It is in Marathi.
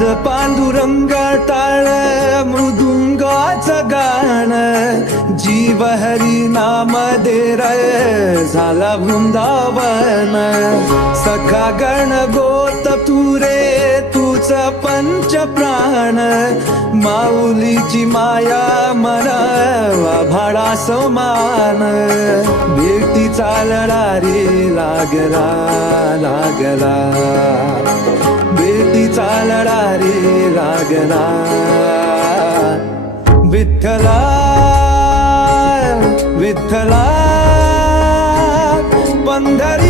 नाद पांडुरंग टाळ मृदुंगाचं गाण, जीव हरी नाम दे रे झाला वृंदावन. सखा गण गोत तू रे तूच पंच प्राण, माऊलीची माया मन भाडा समान. भेटीचा लढा रे लागला लागला, भेटीचा लढा रे लागला. विठ्ठला विठ्ठला पंढरी